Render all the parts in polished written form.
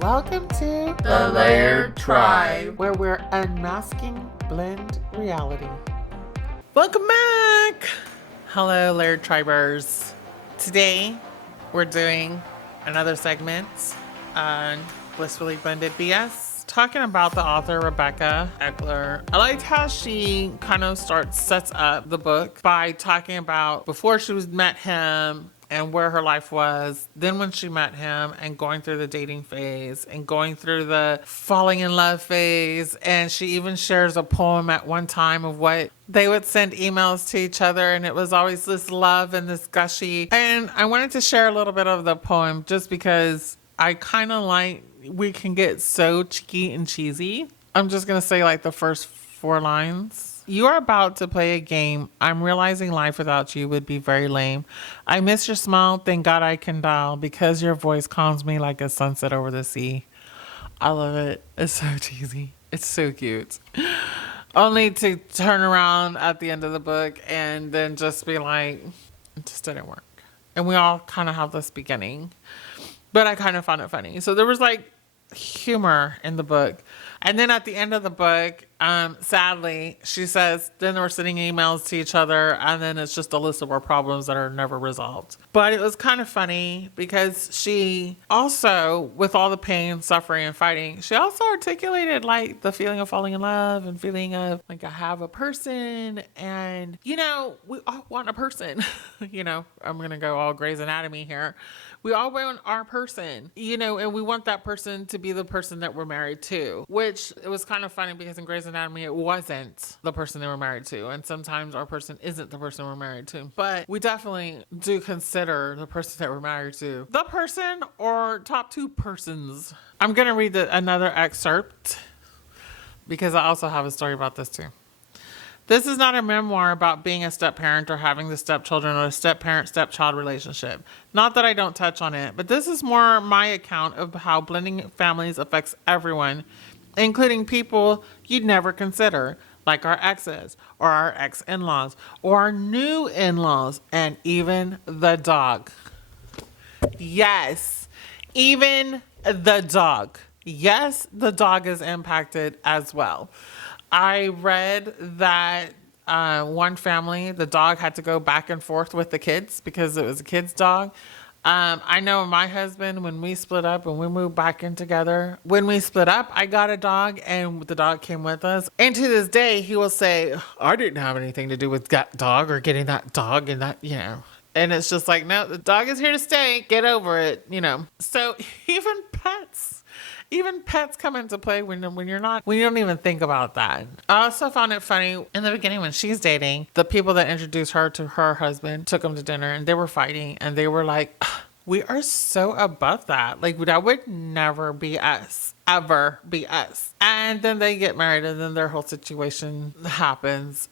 Welcome to The Layered Tribe, where we're unmasking blend reality. Welcome back! Hello, Layered Tribers. Today, we're doing another segment on Blissfully Blended BS, talking about the author Rebecca Eckler. I liked how she kind of sets up the book by talking about before she met him and where her life was, then when she met him, and going through the dating phase and going through the falling in love phase. And she even shares a poem at one time of what they would send emails to each other, and it was always this love and this gushy. And I wanted to share a little bit of the poem just because I kind of like, we can get so cheeky and cheesy. I'm just going to say like the first 4 lines. You are about to play a game. I'm realizing life without you would be very lame. I miss your smile. Thank God I can dial because your voice calms me like a sunset over the sea. I love it. It's so cheesy. It's so cute. Only to turn around at the end of the book and then just be like, it just didn't work. And we all kind of have this beginning. But I kind of found it funny. So there was like humor in the book. And then at the end of the book, sadly, she says, then we're sending emails to each other, and then it's just a list of our problems that are never resolved. But it was kind of funny because she also, with all the pain, suffering, and fighting, she also articulated like the feeling of falling in love and feeling of like I have a person, and we all want a person. I'm gonna go all Grey's Anatomy here. We all want our person, and we want that person to be the person that we're married to, which it was kind of funny because in Grey's Anatomy, it wasn't the person they were married to. And sometimes our person isn't the person we're married to. But we definitely do consider the person that we're married to the person or top 2 persons. I'm going to read another excerpt because I also have a story about this too. This is not a memoir about being a step-parent or having the stepchildren or a step-parent-stepchild relationship. Not that I don't touch on it, but this is more my account of how blending families affects everyone, including people you'd never consider, like our exes or our ex-in-laws or our new in-laws and even the dog. Yes, even the dog. Yes, the dog is impacted as well. I read that one family, the dog had to go back and forth with the kids because it was a kid's dog. I know my husband, when we split up and we moved back in together, when we split up, I got a dog and the dog came with us. And to this day, he will say, I didn't have anything to do with that dog or getting that dog and that, And it's just like, no, the dog is here to stay. Get over it, So even pets come into play when you don't even think about that. I also found it funny in the beginning when she's dating, the people that introduced her to her husband took him to dinner and they were fighting and they were like, we are so above that. Like that would never be us, ever be us. And then they get married and then their whole situation happens.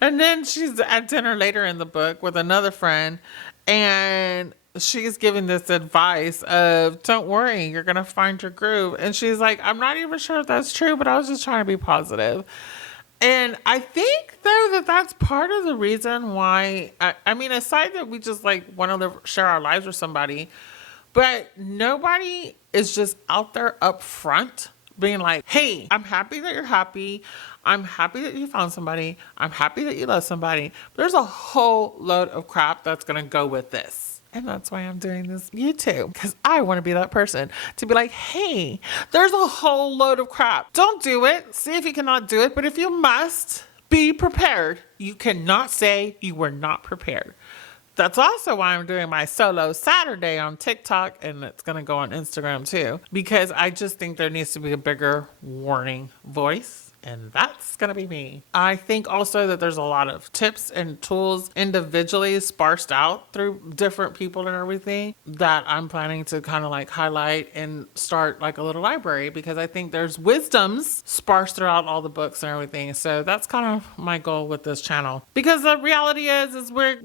And then she's at dinner later in the book with another friend and she's giving this advice of, don't worry, you're going to find your groove. And she's like, I'm not even sure if that's true, but I was just trying to be positive. And I think, though, that's part of the reason why, I mean, aside that we just like want to share our lives with somebody, but nobody is just out there up front being like, hey, I'm happy that you're happy. I'm happy that you found somebody. I'm happy that you love somebody. There's a whole load of crap that's going to go with this. And that's why I'm doing this YouTube, because I want to be that person to be like, hey, there's a whole load of crap. Don't do it. See if you cannot do it. But if you must, be prepared. You cannot say you were not prepared. That's also why I'm doing my solo Saturday on TikTok, and it's going to go on Instagram too, because I just think there needs to be a bigger warning voice. And that's going to be me. I think also that there's a lot of tips and tools individually sparsed out through different people and everything that I'm planning to kind of like highlight and start like a little library, because I think there's wisdoms sparse throughout all the books and everything. So that's kind of my goal with this channel, because the reality is we're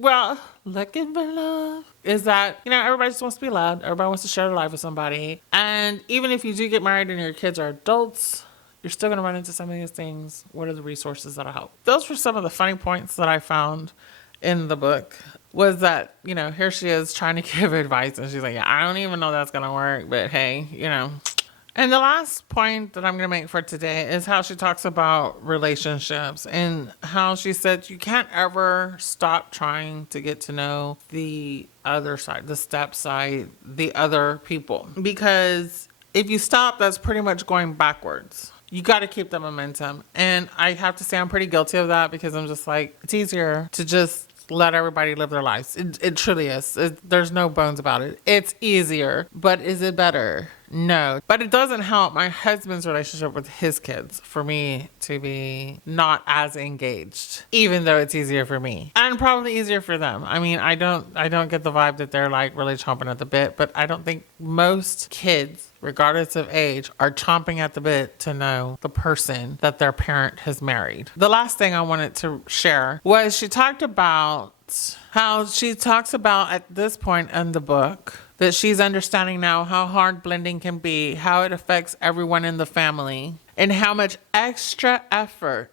looking for love. Is that, everybody just wants to be loved. Everybody wants to share their life with somebody. And even if you do get married and your kids are adults, you're still going to run into some of these things. What are the resources that'll help? Those were some of the funny points that I found in the book. was that, here she is trying to give advice and she's like, yeah, I don't even know that's going to work, but hey, And the last point that I'm going to make for today is how she talks about relationships and how she said you can't ever stop trying to get to know the other side, the step side, the other people. Because if you stop, that's pretty much going backwards. You got to keep the momentum. And I have to say I'm pretty guilty of that because I'm just like, it's easier to just let everybody live their lives. It truly is. There's no bones about it. It's easier, but is it better? No. But it doesn't help my husband's relationship with his kids for me to be not as engaged, even though it's easier for me and probably easier for them. I mean, I don't get the vibe that they're like really chomping at the bit, but I don't think most kids, regardless of age, are chomping at the bit to know the person that their parent has married. The last thing I wanted to share was she talked about how she talks about at this point in the book that she's understanding now how hard blending can be, how it affects everyone in the family, and how much extra effort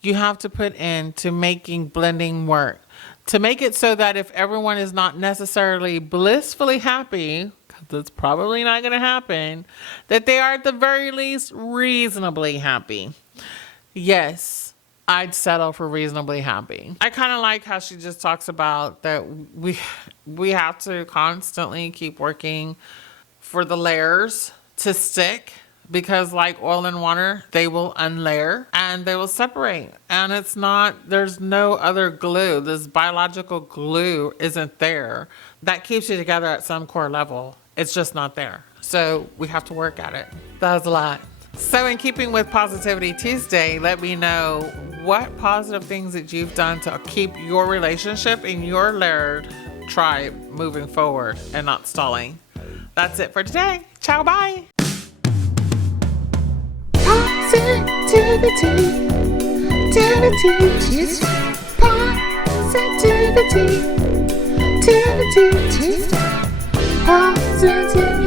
you have to put into making blending work. To make it so that if everyone is not necessarily blissfully happy, that's probably not going to happen, that they are at the very least reasonably happy. Yes, I'd settle for reasonably happy. I kind of like how she just talks about that we have to constantly keep working for the layers to stick, because like oil and water, they will unlayer and they will separate. And there's no other glue. This biological glue isn't there that keeps you together at some core level. It's just not there. So we have to work at it. That was a lot. So in keeping with Positivity Tuesday, let me know what positive things that you've done to keep your relationship in your layered tribe moving forward and not stalling. That's it for today. Ciao, bye. Positivity Tuesday. Positivity Tuesday. Positivity Tuesday. Positivity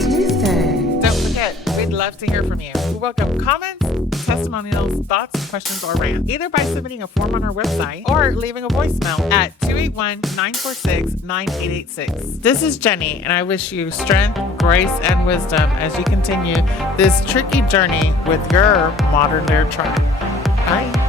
Tuesday. Don't forget, we'd love to hear from you. We welcome comments, testimonials, thoughts, questions, or rants, either by submitting a form on our website or leaving a voicemail at 281-946-9886. This is Jenny, and I wish you strength, grace, and wisdom as you continue this tricky journey with your modern layered tribe. Bye.